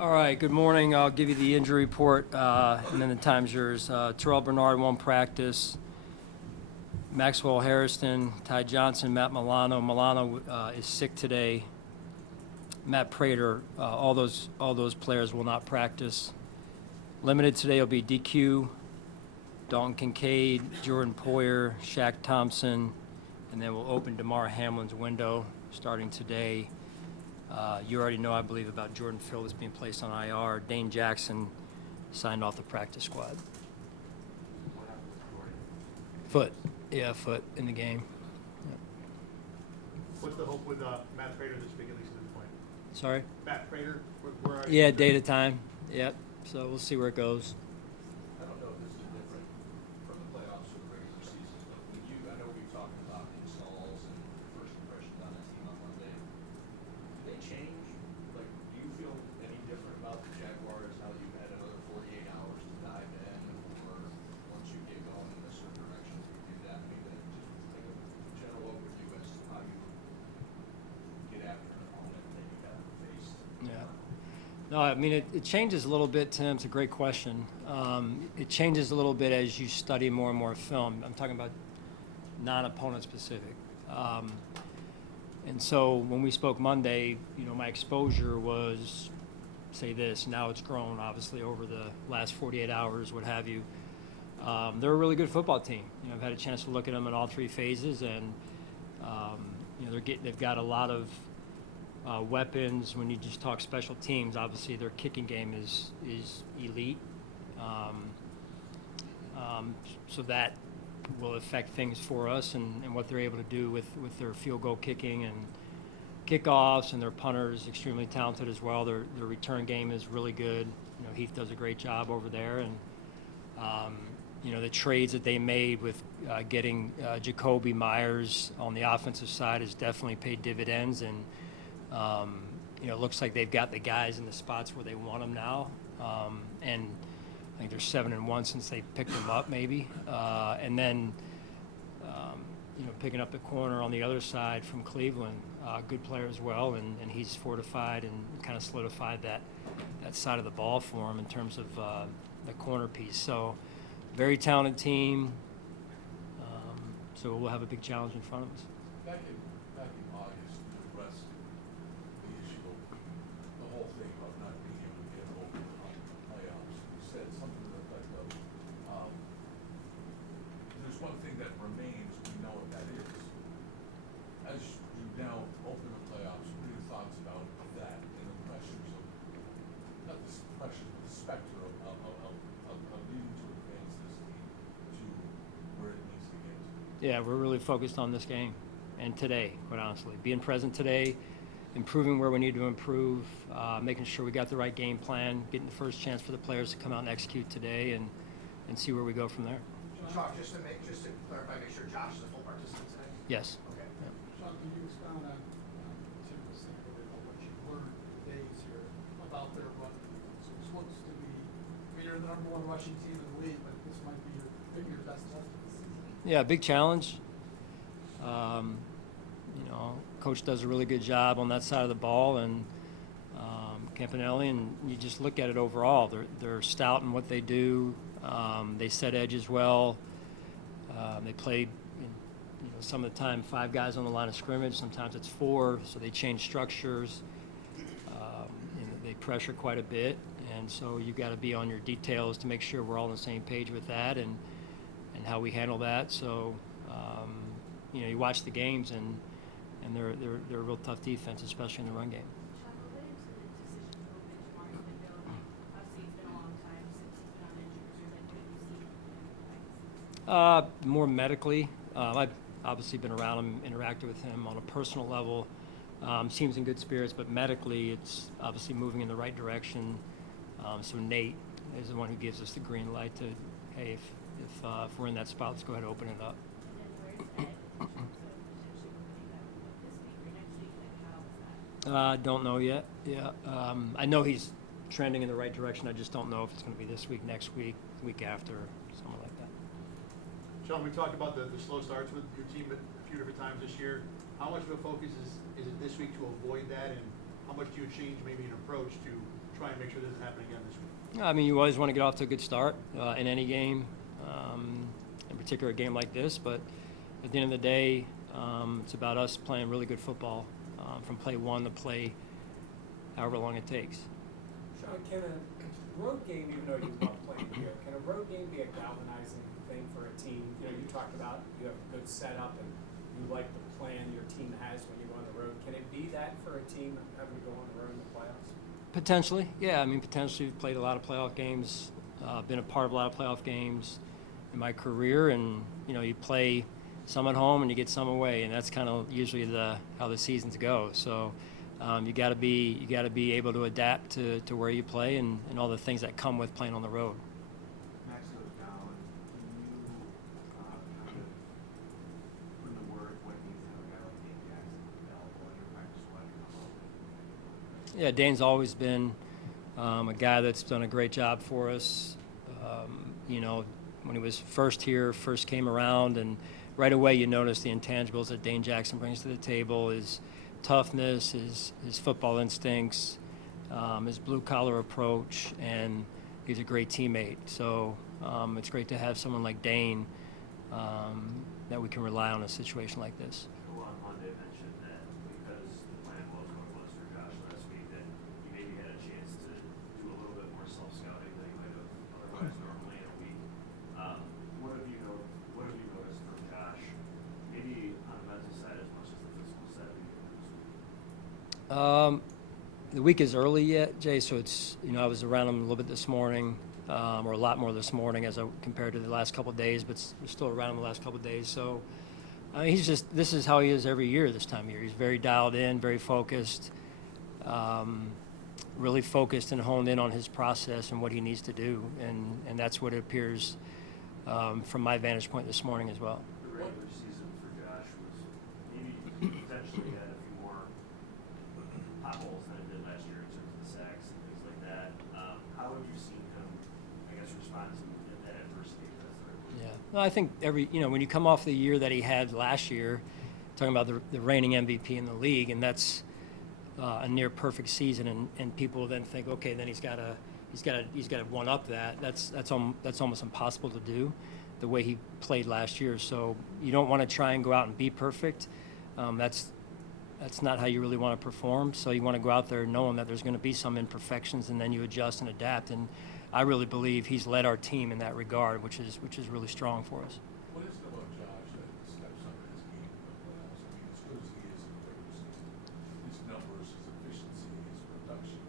All right, good morning. I'll give you the injury report, and then the time's yours. Terrell Bernard won't practice. Maxwell Harrison, Ty Johnson, Matt Milano. Milano is sick today. Matt Prater, all those players will not practice. Limited today will be DQ, Dalton Kincaid, Jordan Poyer, Shaq Thompson, and then we'll open DeMar Hamlin's window starting today. You already know, I believe, about Jordan Phillips being placed on IR. Dane Jackson signed off the practice squad. Foot. Yeah, foot in the game. Yep. What's the hope with Matt Prater this week, at least at this point? Sorry? Matt Prater, where are you? Yeah, day at a time. Yep. So we'll see where it goes. I don't know if this is different from the playoffs or the regular season, but when I know we've talked about installs and first impressions on that team on Monday. Do they change? Like, do you feel any different about the Jaguars now that you've had another 48 hours to dive in, or once you get going in a certain direction, you do that? I mean, just take a general overview as to how you get after an opponent that you haven't faced. Yeah. No, I mean, it changes a little bit, Tim. It's a great question. It changes a little bit as you study more and more film. I'm talking about non-opponent specific. And so when we spoke Monday, my exposure was, say this, now it's grown, obviously, over the last 48 hours, what have you. They're a really good football team. I've had a chance to look at them in all three phases, and, they've got a lot of weapons. When you just talk special teams, obviously their kicking game is elite. So that will affect things for us and what they're able to do with their field goal kicking and kickoffs, and their punter is extremely talented as well. Their return game is really good. Heath does a great job over there, and the trades that they made with getting Jacoby Myers on the offensive side has definitely paid dividends, and it looks like they've got the guys in the spots where they want them now, and I think they're 7-1 since they picked them up, maybe. And then, picking up the corner on the other side from Cleveland, good player as well, and he's fortified and kind of solidified that side of the ball for him in terms of the corner piece. So, very talented team. So we'll have a big challenge in front of us. Back in August, you addressed the issue of the whole thing about not being able to get over the playoffs. You said something to the effect of, there's one thing that remains, we know what that is. As you now open the playoffs, what are your thoughts about that and the pressures of, not the pressures, but the specter of needing to advance this team to where it needs to get to? Yeah, we're really focused on this game and today, quite honestly. Being present today, improving where we need to improve, making sure we got the right game plan, getting the first chance for the players to come out and execute today, and see where we go from there. Sean, just to clarify, make sure Josh is a full participant today? Yes. Okay. Yeah. Sean, can you expound on Tim was saying about what you learned days here about their run? So this looks to be, you're the number one rushing team in the league, but this might be maybe your best test of the season. Yeah, big challenge. Coach does a really good job on that side of the ball, and Campanelli, and you just look at it overall. They're stout in what they do. They set edges well. They play, some of the time 5 guys on the line of scrimmage. Sometimes it's 4, so they change structures. They pressure quite a bit, and so you've got to be on your details to make sure we're all on the same page with that and how we handle that. So, you watch the games, and they're a real tough defense, especially in the run game. Sean, related to the decision to open Jamar Winfield, obviously it's been a long time since he's been on injured reserve. What have you seen? More medically. I've obviously been around him, interacted with him on a personal level. Seems in good spirits, but medically it's obviously moving in the right direction. So Nate is the one who gives us the green light to, hey, if we're in that spot, let's go ahead and open it up. And then where's Ed? So potentially moving that this week or next week? Like, how is that? Don't know yet. Yeah, I know he's trending in the right direction. I just don't know if it's going to be this week, next week, week after, something like that. Sean, we talked about the slow starts with your team a few different times this year. How much of a focus is it this week to avoid that, and how much do you change maybe an approach to try and make sure this doesn't happen again this week? I mean, you always want to get off to a good start in any game, in particular a game like this. But at the end of the day, it's about us playing really good football from play one to play however long it takes. Sean, can a road game, even though you love playing here, can a road game be a galvanizing thing for a team? You know, you talked about you have a good setup and you like the plan your team has when you go on the road. Can it be that for a team having to go on the road in the playoffs? Potentially, yeah. I mean, potentially, we've played a lot of playoff games, been a part of a lot of playoff games in my career, and you play some at home and you get some away, and that's kind of usually how the seasons go. So you got to be able to adapt to where you play and all the things that come with playing on the road. Max goes down. Can you kind of put in the word what it means to have a guy like Dane Jackson available in your practice squad to come up? Yeah, Dane's always been a guy that's done a great job for us. When he was first here, first came around, and right away you notice the intangibles that Dane Jackson brings to the table, his toughness, his football instincts, his blue-collar approach, and he's a great teammate. So it's great to have someone like Dane that we can rely on in a situation like this. Who on Monday mentioned that because the plan was what it was for Josh last week, that he maybe had a chance to do a little bit more self-scouting than he might have otherwise normally in a week. What have you noticed from Josh, maybe on the mental side as much as the physical side of the week? The week is early yet, Jay, so it's, I was around him a little bit this morning, or a lot more this morning as compared to the last couple of days, but we're still around him the last couple of days. So this is how he is every year this time of year. He's very dialed in, very focused, really focused and honed in on his process and what he needs to do. And that's what it appears from my vantage point this morning as well. The regular season for Josh was maybe potentially had a few more potholes than it did last year in terms of the sacks and things like that. How have you seen him, I guess, respond to that adversity? Yeah, no, I think when you come off the year that he had last year, talking about the reigning MVP in the league, and that's a near perfect season, and people then think, okay, then he's got to one up that. That's almost impossible to do, the way he played last year. So you don't want to try and go out and be perfect. That's not how you really want to perform. So you want to go out there knowing that there's going to be some imperfections, and then you adjust and adapt. And I really believe he's led our team in that regard, which is really strong for us. What is it about Josh that steps up his game in the playoffs? I mean, as good as he is in the regular season, his numbers, his efficiency, his production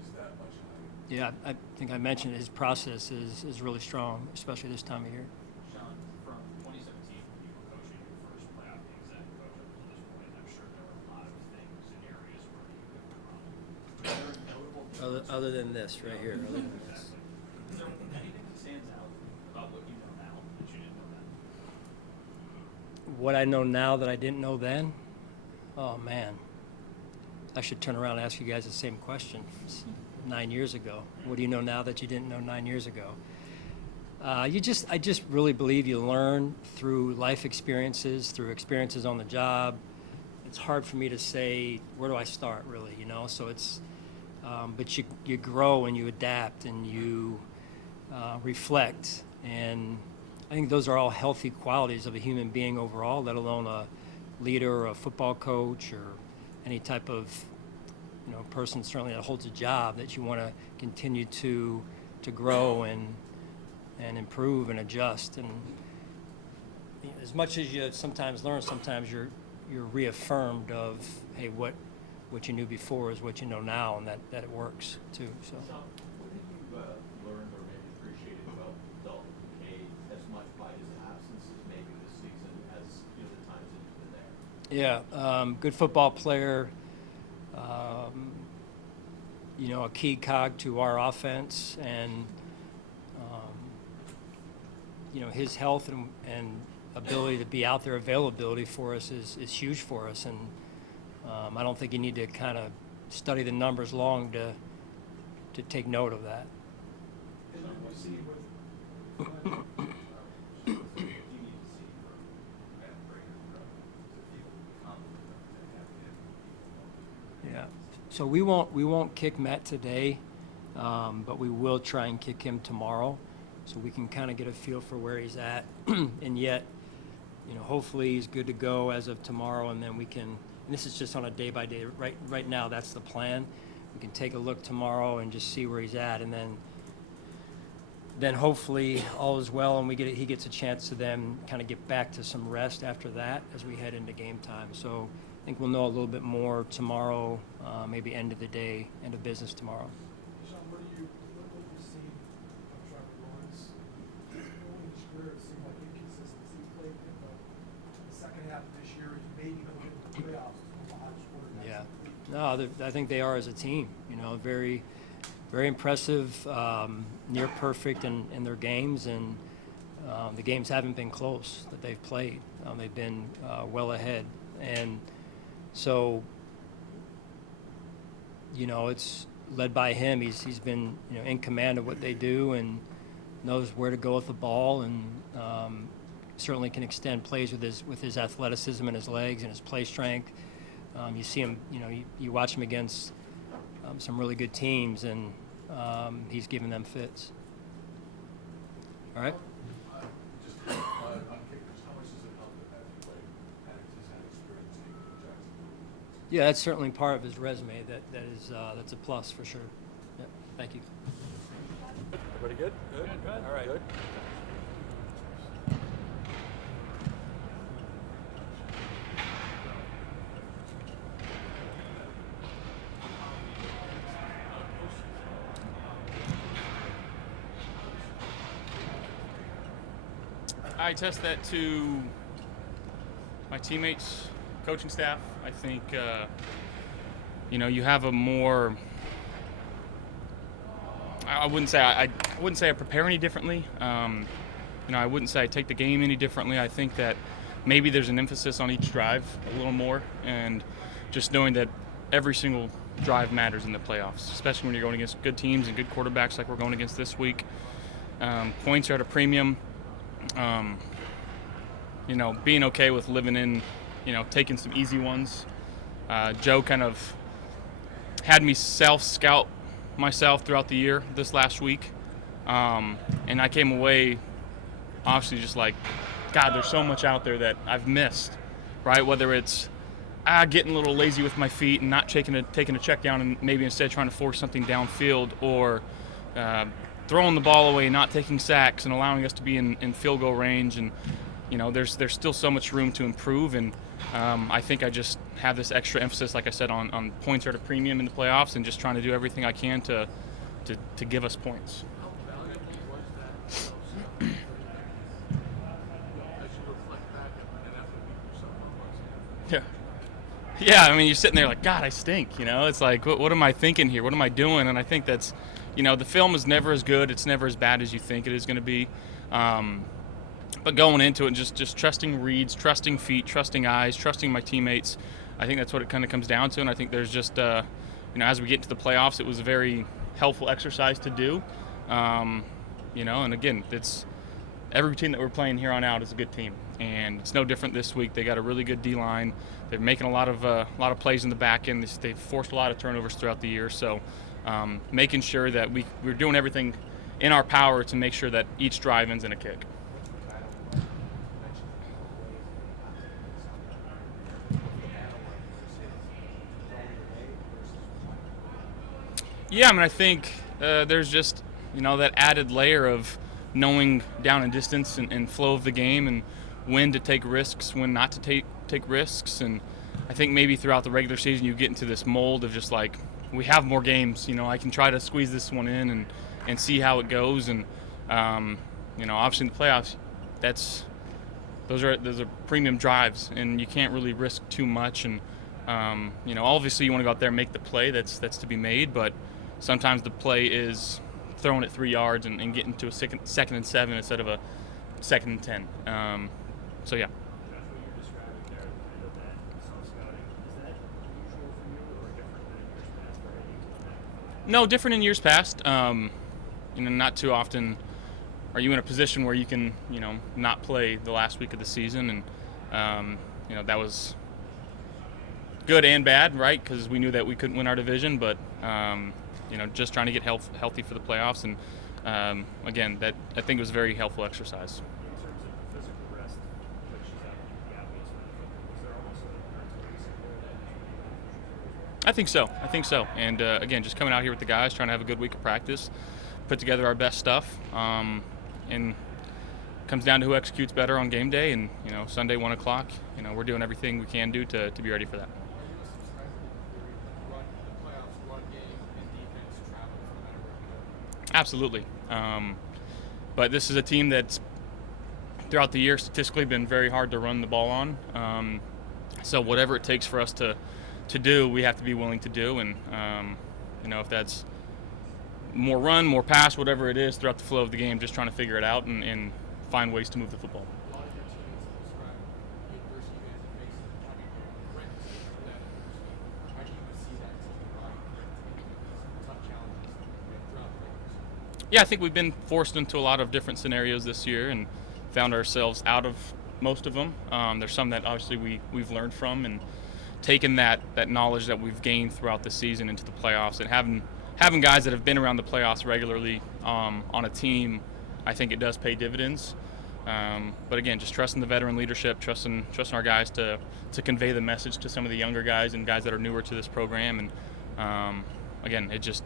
is that much higher. Yeah, I think I mentioned his process is really strong, especially this time of year. Sean, from 2017, when you were coaching your first playoff games that you coached up to this point, I'm sure there were a lot of things and areas where you could improve. Is there a notable difference? Other than this right here. Other than this. Is there anything that stands out about what you know now that you didn't know then? What I know now that I didn't know then? Oh, man. I should turn around and ask you guys the same question 9 years ago. What do you know now that you didn't know 9 years ago? I just really believe you learn through life experiences, through experiences on the job. It's hard for me to say, where do I start, really, So it's, but you grow and you adapt and you reflect. And I think those are all healthy qualities of a human being overall, let alone a leader or a football coach or any type of person certainly that holds a job, that you want to continue to grow and improve and adjust. And as much as you sometimes learn, sometimes you're reaffirmed of, hey, what you knew before is what you know now, and that it works too. So. Sean, what have you learned or maybe appreciated about Dalton Kincaid as much by his absences maybe this season as the times that you've been there? Yeah, good football player. A key cog to our offense, and his health and ability to be out there, availability for us is huge for us, and I don't think you need to kind of study the numbers long to take note of that. And then we see with, What do you need to see from Matt Prater to feel confident enough to have him? Yeah. So we won't kick Matt today, but we will try and kick him tomorrow, so we can kind of get a feel for where he's at. And yet, hopefully he's good to go as of tomorrow, and then we can. And this is just on a day-by-day. Right now, that's the plan. We can take a look tomorrow and just see where he's at, and then hopefully all is well, and he gets a chance to then kind of get back to some rest after that as we head into game time. So I think we'll know a little bit more tomorrow, maybe end of the day, end of business tomorrow. Sean, what have you seen of Trevor Lawrence? Early in his career, it seemed like inconsistency played in the second half of this year. He's maybe going to get to the playoffs from the hottest quarterbacks. Yeah. No, I think they are as a team. Very, very impressive, near perfect in their games, and the games haven't been close that they've played. They've been well ahead, and so it's led by him. He's been in command of what they do and knows where to go with the ball, and certainly can extend plays with his athleticism and his legs and his play strength. You see him, you watch him against some really good teams, and he's giving them fits. All right. Just on kickers, how much does it help that Matthew Wade he's had experience in Jacksonville? Yeah, that's certainly part of his resume. That's a plus for sure. Yeah, thank you. Everybody good? Good. All right. Good. I test that to my teammates, coaching staff. I think, you have a more. I wouldn't say I prepare any differently. I wouldn't say I take the game any differently. I think that maybe there's an emphasis on each drive a little more, and just knowing that every single drive matters in the playoffs, especially when you're going against good teams and good quarterbacks like we're going against this week. Points are at a premium. Being okay with living in, taking some easy ones. Joe kind of had me self-scout myself throughout the year this last week. And I came away obviously just like, God, there's so much out there that I've missed, right? Whether it's getting a little lazy with my feet and not taking a check down and maybe instead trying to force something downfield, or throwing the ball away, not taking sacks, and allowing us to be in field goal range. And there's still so much room to improve, and I think I just have this extra emphasis, like I said, on points are at a premium in the playoffs, and just trying to do everything I can to give us points. How valuable was that stuff as you reflect back and after beating yourself up once? Yeah, I mean, you're sitting there like, God, I stink, It's like, what am I thinking here? What am I doing? And I think that's, the film is never as good. It's never as bad as you think it is going to be. But going into it, just trusting reads, trusting feet, trusting eyes, trusting my teammates, I think that's what it kind of comes down to. And I think there's just, as we get into the playoffs, it was a very helpful exercise to do. And again, it's every team that we're playing here on out is a good team, and it's no different this week. They got a really good D-line. They're making a lot of plays in the back end. They've forced a lot of turnovers throughout the year, so making sure that we're doing everything in our power to make sure that each drive ends in a kick. Yeah, I mean, I think there's just, that added layer of knowing down and distance and flow of the game, and when to take risks, when not to take risks. And I think maybe throughout the regular season you get into this mold of just like, we have more games, I can try to squeeze this one in and see how it goes. And, obviously in the playoffs, those are premium drives, and you can't really risk too much. And, obviously you want to go out there and make the play that's to be made, but sometimes the play is throwing it 3 yards and getting to a second and 7 instead of a 2nd and 10. So yeah. That's what you're describing there, kind of that self-scouting. Is that usual for you or different than in years past for any team? No, different in years past. Not too often are you in a position where you can, not play the last week of the season, and that was good and bad, right? Because we knew that we couldn't win our division, but just trying to get healthy for the playoffs, and again, that I think it was a very helpful exercise. In terms of the physical rest, which is the obvious benefit, is there almost a mental reset there that I think so. And again, just coming out here with the guys, trying to have a good week of practice, put together our best stuff, and comes down to who executes better on game day. And Sunday 1 o'clock, we're doing everything we can do to be ready for that. Absolutely. But this is a team that's throughout the year statistically been very hard to run the ball on. So whatever it takes for us to do, we have to be willing to do. And, if that's more run, more pass, whatever it is throughout the flow of the game, just trying to figure it out and find ways to move the football. A lot of your teammates describe the adversity you guys are facing, having to recognize that adversity. How do you see that team these tough challenges throughout the regular season? Yeah, I think we've been forced into a lot of different scenarios this year and found ourselves out of most of them. There's some that obviously we've learned from and taken that knowledge that we've gained throughout the season into the playoffs, and having guys that have been around the playoffs regularly on a team, I think it does pay dividends. But again, just trusting the veteran leadership, trusting our guys to convey the message to some of the younger guys and guys that are newer to this program. And again, it just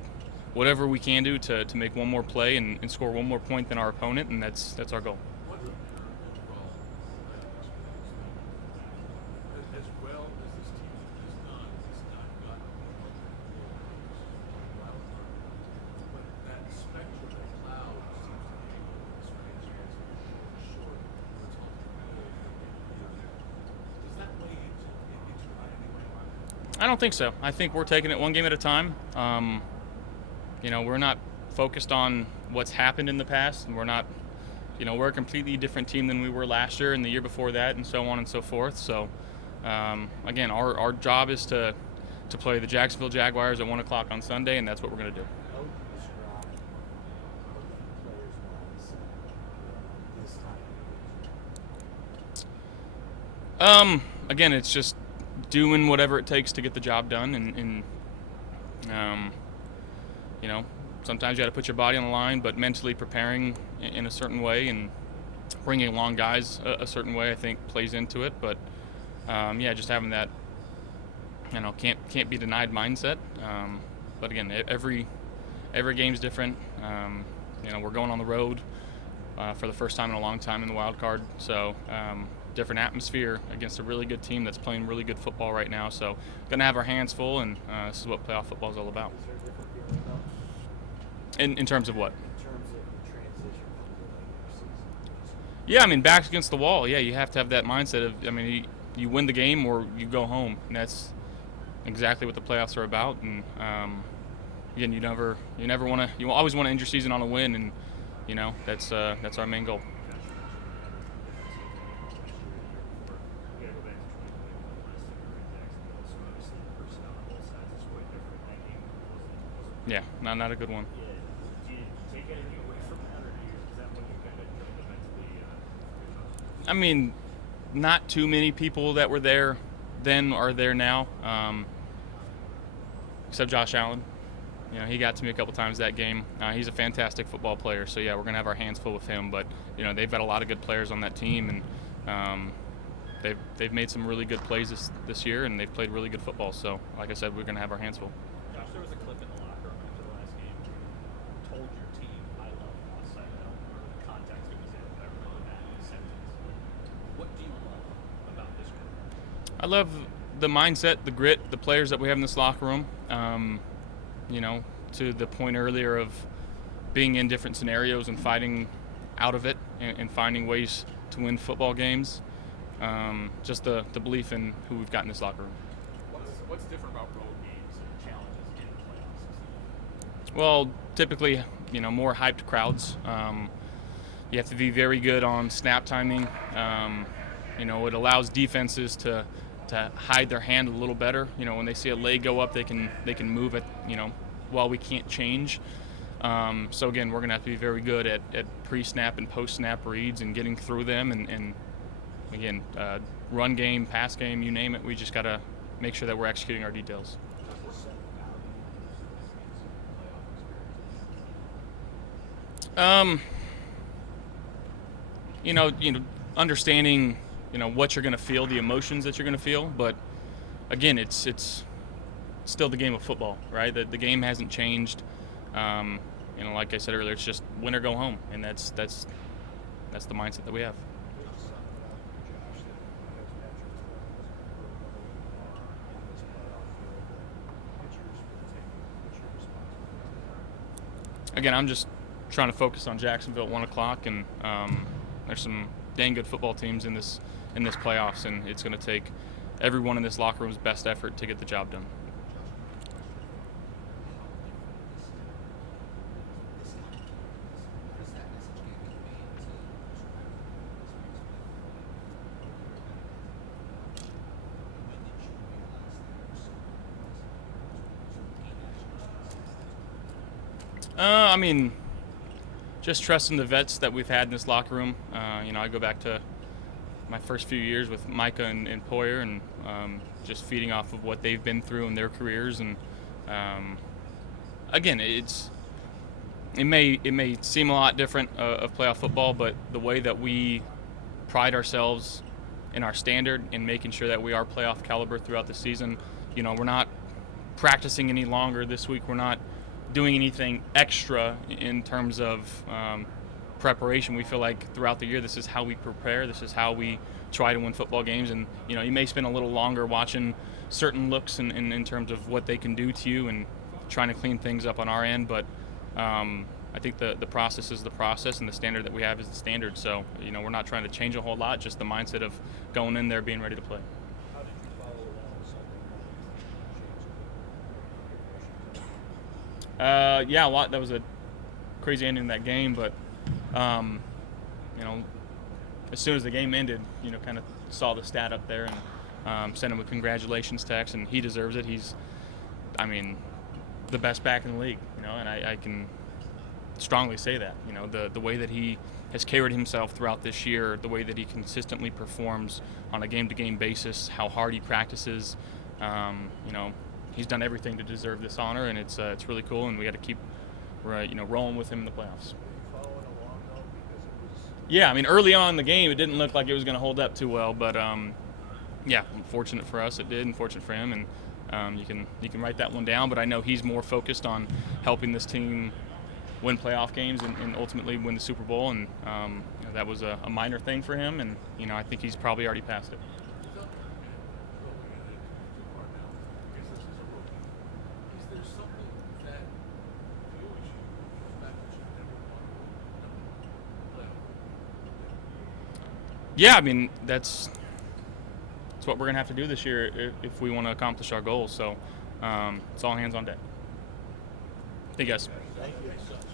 whatever we can do to make one more play and score one more point than our opponent, and that's our goal. As well as this team has done, it's not gotten but that spectrum of cloud seems to be short. Does that weigh into that anyway? I don't think so. I think we're taking it one game at a time. We're not focused on what's happened in the past, and we're not, we're a completely different team than we were last year and the year before that, and so on and so forth. So, again, our job is to play the Jacksonville Jaguars at 1 o'clock on Sunday, and that's what we're going to do. How would you describe the players' mindset this time? Again, it's just doing whatever it takes to get the job done, and sometimes you got to put your body on the line, but mentally preparing in a certain way and bringing along guys a certain way, I think, plays into it. But just having that, can't be denied mindset. But again, every game's different. We're going on the road for the first time in a long time in the wild card, so different atmosphere against a really good team that's playing really good football right now. So going to have our hands full, and this is what playoff football is all about. Is there a different feeling though? In terms of what? In terms of the transition from the regular season? Yeah, backs against the wall. Yeah, you have to have that mindset of, you win the game or you go home, and that's exactly what the playoffs are about. And again, you always want to end your season on a win, and that's our main goal. we got to go back to 2021 last year in Jacksonville, so obviously the personnel on both sides is quite different. That game wasn't Yeah, not a good one. Yeah. Do you take anything away from that, or is that when you kind of mentally Not too many people that were there then are there now, except Josh Allen. He got to me a couple times that game. He's a fantastic football player, so yeah, we're gonna have our hands full with him. But they've got a lot of good players on that team, and they've made some really good plays this year, and they've played really good football. So, like I said, we're gonna have our hands full. Josh, there was a clip in the locker room after the last game where you told your team, I love us. I don't remember the context it was in, but I remember that sentence. What do you love about this group? I love the mindset, the grit, the players that we have in this locker room. To the point earlier of being in different scenarios and fighting out of it and finding ways to win football games. Just the belief in who we've got in this locker room. What's different about road games and challenges in the playoffs? Well, typically, more hyped crowds. You have to be very good on snap timing. It allows defenses to hide their hand a little better. When they see a leg go up, they can move it. While we can't change. So again, we're gonna have to be very good at pre-snap and post-snap reads and getting through them. And again, run game, pass game, you name it. We just gotta make sure that we're executing our details. Understanding, what you're going to feel, the emotions that you're going to feel. But again, it's still the game of football, right? The game hasn't changed. Like I said earlier, it's just win or go home, and that's the mindset that we have. Again, I'm just trying to focus on Jacksonville at 1 o'clock, and there's some dang good football teams in this playoffs, and it's going to take everyone in this locker room's best effort to get the job done. Just trusting the vets that we've had in this locker room. I go back to my first few years with Micah and Poyer, and just feeding off of what they've been through in their careers. And again, it may seem a lot different of playoff football, but the way that we pride ourselves in our standard and making sure that we are playoff caliber throughout the season. We're not practicing any longer this week. We're not doing anything extra in terms of preparation. We feel like throughout the year, this is how we prepare. This is how we try to win football games. And you may spend a little longer watching certain looks in terms of what they can do to you and trying to clean things up on our end. But I think the process is the process, and the standard that we have is the standard. So we're not trying to change a whole lot. Just the mindset of going in there, being ready to play. How did you follow along Sunday? Yeah, a lot. That was a crazy ending to that game, but as soon as the game ended, kind of saw the stat up there and sent him a congratulations text, and he deserves it. He's, the best back in the league, and I can strongly say that. The way that he has carried himself throughout this year, the way that he consistently performs on a game-to-game basis, how hard he practices, he's done everything to deserve this honor, and it's really cool, and we got to keep rolling with him in the playoffs. Yeah, early on in the game, it didn't look like it was going to hold up too well, but fortunate for us, it did, and fortunate for him, and you can write that one down. But I know he's more focused on helping this team win playoff games and ultimately win the Super Bowl, and that was a minor thing for him, and I think he's probably already passed it. Yeah, that's what we're going to have to do this year if we want to accomplish our goals. So it's all hands on deck. Thank you, guys. Thank you.